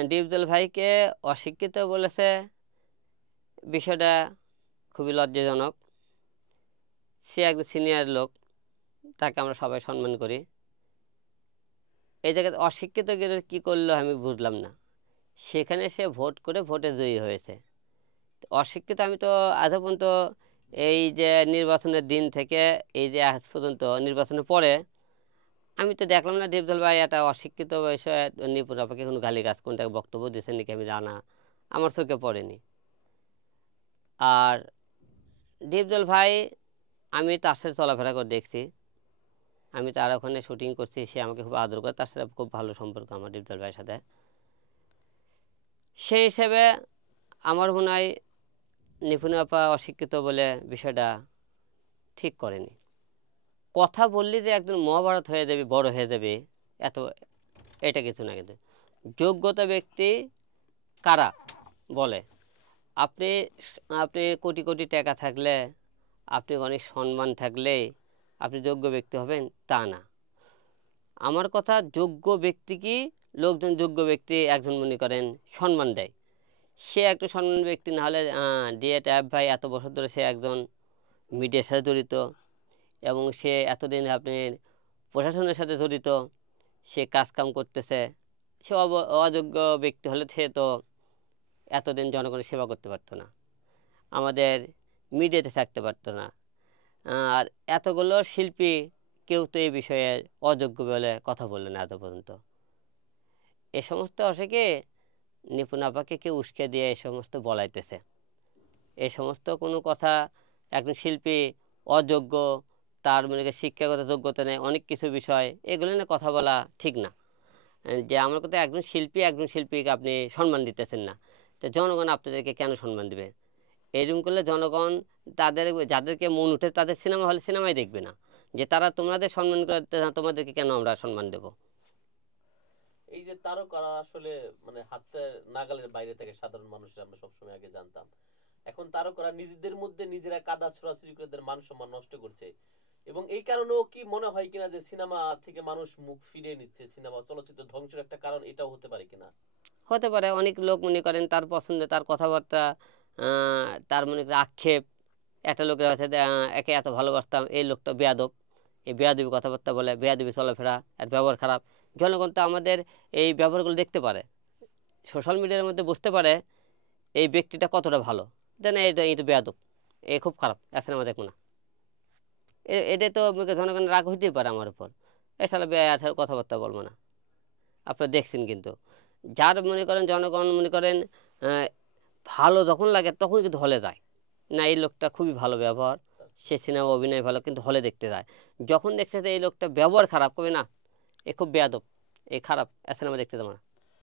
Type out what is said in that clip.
ডিপজল ভাইকে অশিক্ষিত বলেছে, বিষয়টা খুবই লজ্জাজনক। সে একজন সিনিয়র লোক, তাকে আমরা সবাই সম্মান করি। এই জায়গায় অশিক্ষিত গেলে কি করলো আমি বুঝলাম না। সেখানে সে ভোট করে ভোটে জয়ী হয়েছে। অশিক্ষিত আমি তো আজ পর্যন্ত, এই যে নির্বাচনের দিন থেকে এই যে আজ পর্যন্ত নির্বাচনের পরে আমি তো দেখলাম না ডিপজল ভাই একটা অশিক্ষিত বিষয়ে নিপুণ আপাকে কোনো গালিগালাজ কোন তাকে বক্তব্য দিয়েছেন নাকি আমি জানা আমার চোখে পড়েনি। আর ডিপজল ভাই, আমি তার সাথে চলাফেরা করে দেখছি, আমি তার ওখানে শুটিং করছি, সে আমাকে খুব আদর করে, তার সাথে খুব ভালো সম্পর্ক আমার ডিপজল ভাইয়ের সাথে। সেই হিসেবে আমার মনে হয় নিপুণ আপা অশিক্ষিত বলে বিষয়টা ঠিক করেনি। কথা বললে যে একজন মহাভারত হয়ে যাবে, বড় হয়ে যাবে, এত এটা কিছু না। কিন্তু যোগ্যতা ব্যক্তি কারা বলে, আপনি আপনি কোটি কোটি টাকা থাকলে, আপনি অনেক সম্মান থাকলে আপনি যোগ্য ব্যক্তি হবেন তা না। আমার কথা, যোগ্য ব্যক্তি কি, লোকজন যোগ্য ব্যক্তি একজন মনে করেন সম্মান দেয়, সে একটু সম্মান ব্যক্তি না হলে ডিএ ট্যাব ভাই এত বছর ধরে সে একজন মিডিয়ার সাথে জড়িত, এবং সে এতদিন আপনি প্রশাসনের সাথে জড়িত, সে কাজকাম করতেছে। সে অযোগ্য ব্যক্তি হলে সে তো এতদিন জনগণের সেবা করতে পারতো না, আমাদের মিডিয়াতে থাকতে পারতো না। আর এতগুলো শিল্পী কেউ তো এই বিষয়ে অযোগ্য বলে কথা বললো না এত পর্যন্ত। এ সমস্ত অসুখে নিপুণ আপাকে কেউ উস্কে দিয়ে এই সমস্ত বলাইতেছে। এই সমস্ত কোনো কথা, একজন শিল্পী অযোগ্য, তার মনে শিক্ষাগত যোগ্যতা নেই, অনেক কিছু বিষয়, এগুলো নিয়ে কথা বলা ঠিক না। যে আমার কথা, একজন শিল্পীকে আপনি সম্মান দিতেছেন না, তো জনগণ আপনাদেরকে কেন সম্মান দিবে? এরকম করলে জনগণ তাদের যাদেরকে মন উঠে তাদের সিনেমা হলে সিনেমাই দেখবে না, যে তারা তোমাদের সম্মান করতে না, তোমাদেরকে কেন আমরা সম্মান দেব? এই যে তারকারা আসলে মানে হাতের নাগালের বাইরে থেকে সাধারণ মানুষের আমরা সবসময় আগে জানতাম, এখন তারকারা নিজেদের মধ্যে নিজেরা কাদা ছোড়াছুড়ি করে তাদের মান সম্মান নষ্ট করছে। এবং এই কারণেও কি মনে হয় কিনা যে সিনেমা থেকে মানুষ মুখ ফিরিয়ে নিচ্ছে, সিনেমা চলচ্চিত্র ধ্বংসের একটা কারণ এটাও হতে পারে কিনা? হতে পারে। অনেক লোক মনে করেন তার পছন্দে তার কথাবার্তা, তার মনে করেন আক্ষেপ, একটা লোকের আছে একে এত ভালোবাসতাম, এই লোকটা বেয়াদব, এই বেয়াদবি কথাবার্তা বলে, বেয়াদবি চলাফেরা, আর ব্যবহার খারাপ। জনগণ তো আমাদের এই ব্যবহারগুলো দেখতে পারে, সোশ্যাল মিডিয়ার মধ্যে বুঝতে পারে এই ব্যক্তিটা কতটা ভালো, দেন এই তো বেয়াদব, এই খুব খারাপ, এখন আমরা দেখবো না। এটা তো জনগণের রাগ হইতেই পারে আমার উপর, এই সালা বেয়ার কথাবার্তা বলবো না। আপনারা দেখছেন কিন্তু, যার মনে করেন জনগণ মনে করেন ভালো যখন লাগে তখন কিন্তু হলে যায় না, এই লোকটা খুবই ভালো ব্যবহার, সে সিনেমা অভিনয় ভালো, কিন্তু হলে দেখতে যায়। যখন দেখতে এই লোকটা ব্যবহার খারাপ, কবে না এ খুব বেয়াদব, এই খারাপ, সিনেমা দেখতে যাবো না।